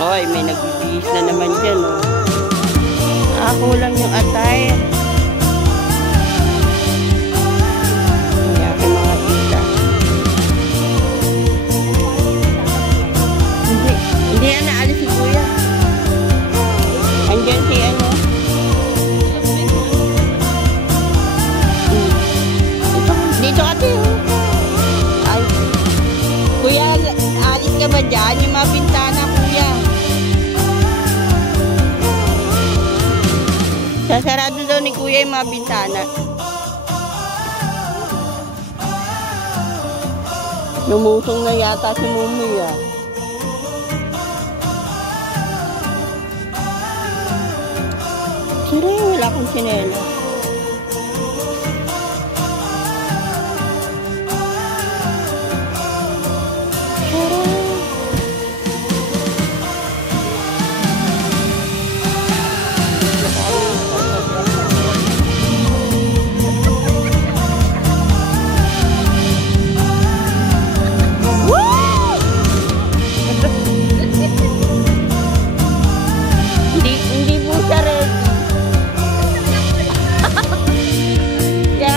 Oy, may nagbibihis na naman dyan, oh. Ako lang yung atay. May aking mga tita. Hindi yan naalis si kuya. Andyan si ano. Dito ka tayo. Ay. Kuya, alis ka ba dyan? Yung mga bintana, kuya. Sasarado daw ni kuya yung mga bintana. Lumusong na yata si Mumi, ah. Sira yung wala akong sinela.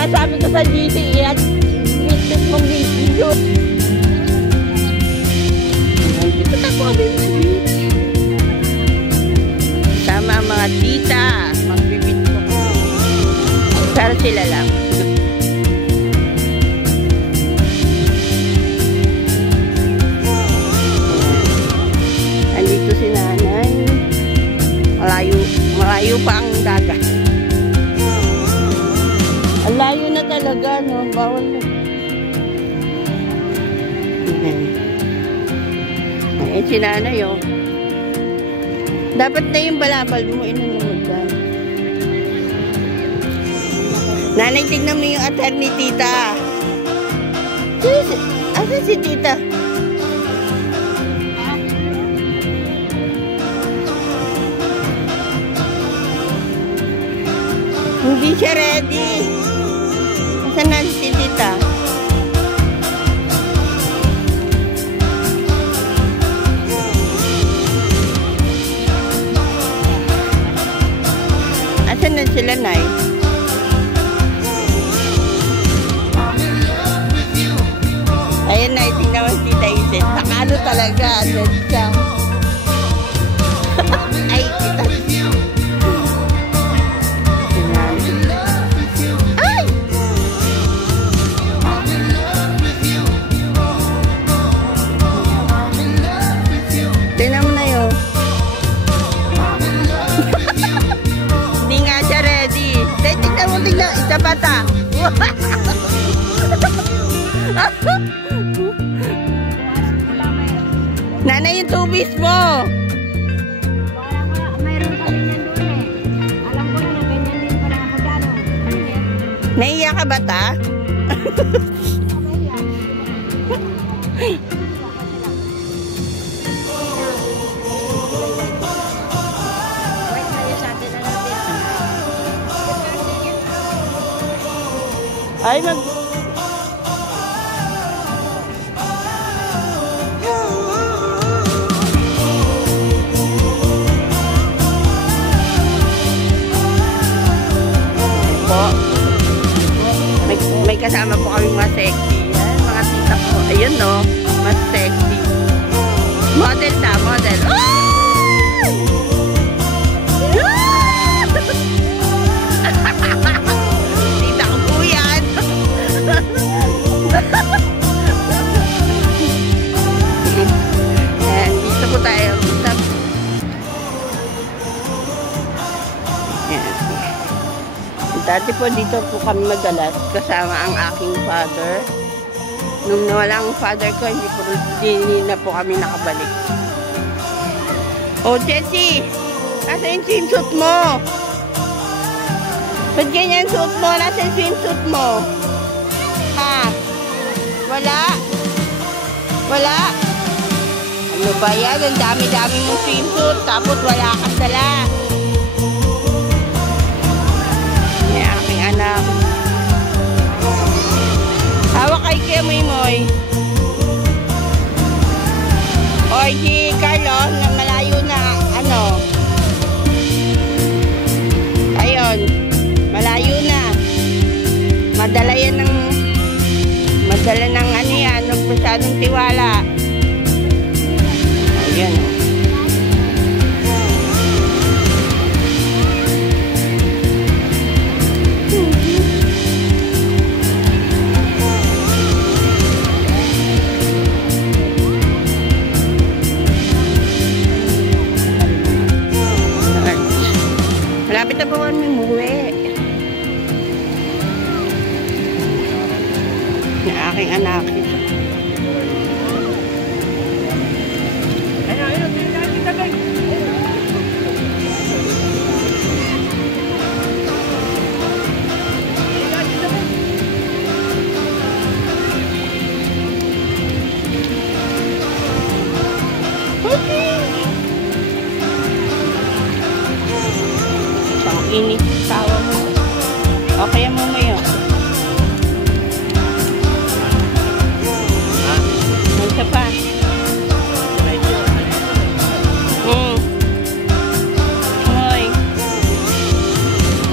Sabi ko sa GC, at misis mong video. Dito na po sama ang mga tita, magbibit ko. Pero sila lang. Andito si nanay. Malayo pa ang dagat. Ang layo na talaga, no? Bawal na. Ayan si nanay, oh. Dapat na yung balabal mo, inunod ka. Nanay, tignan mo yung ather ni tita. Asa si tita? Hindi siya ready. Saan na si tita? Asan na sila, Nay? Ayan, Nay, tingnan mo si tita Iset. Nakano talaga, asan siya? Ay, tita. Tingnan mo na yun. Hindi nga siya ready. Tingnan mo, tingnan. Isa pa ta. Nanay, yung tubis mo. Mayroon kami yan doon eh. Alam ko na ganyan din pala ako dyan. Naiiyak ka ba ta? Ay, may kasama po kami mga sexy. Yan, mga tita po. Ayun, no? Mas sexy. Model ta, model. Tita ko po yan. Ayan, dito po tayo. Dati po dito po kami madalas kasama ang aking father. Nung nawala ang father ko, hindi na po kami nakabalik. Oh, Jessie! Nasa yung swimsuit mo? Ba't ganyan suit mo? Nasa yung swimsuit mo? Ha? Wala? Wala? Ano ba yan? Ang dami-dami mong swimsuit tapos wala kang dala. Anak. Hawak kay Kuya Moy. Oy, si Carlo, malayo Dala ng ano yan, masyadong tiwala. Ayan o. Malapit na po kami umuwi. Yung aking anak. Init tawa mo. O kaya mo ngayon. Isa pa. Hoy.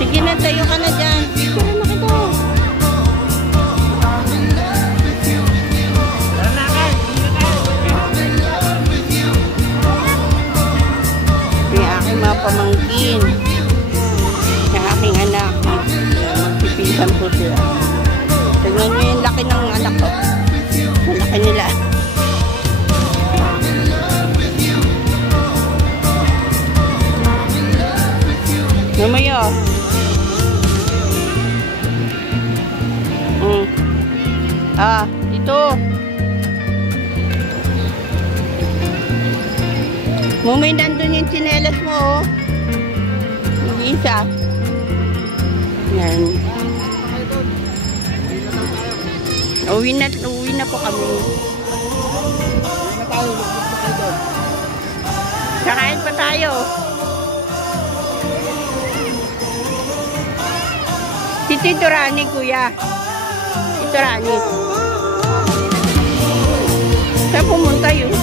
Sige na, tayo ka na dyan. Picture na kita. Yung aking mga pamangkin. Aking anak, magpipinsan po sila. Tignan nyo yung laki ng anak ko. Ang laki nila. Lumayo. Dito. Mumay nandun yung tsinelas mo, oh. Hindi isa. Yan. Uwi na po kami. Kakain pa tayo. Si Tito Rani, kuya. Tito Rani. Saan pumunta yun?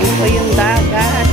Ito yung dagat.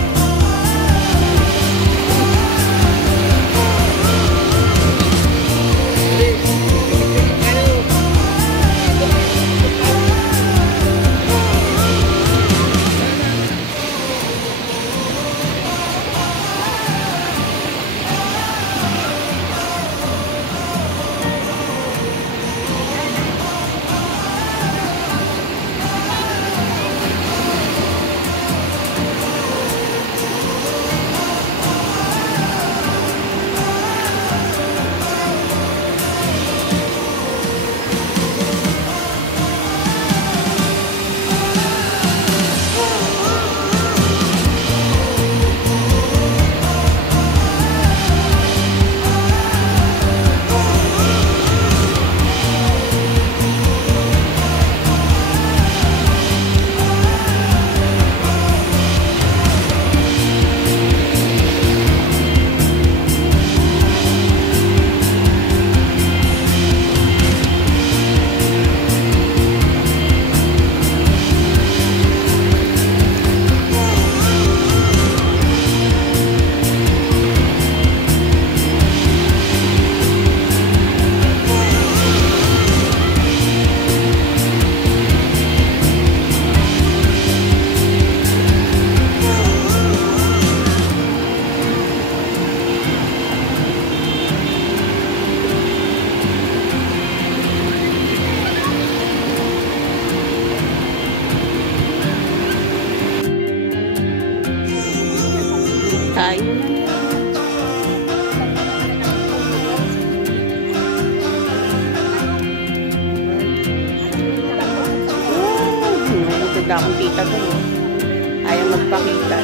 Tayo na. Maganda akong tita doon. Ayaw magpakita.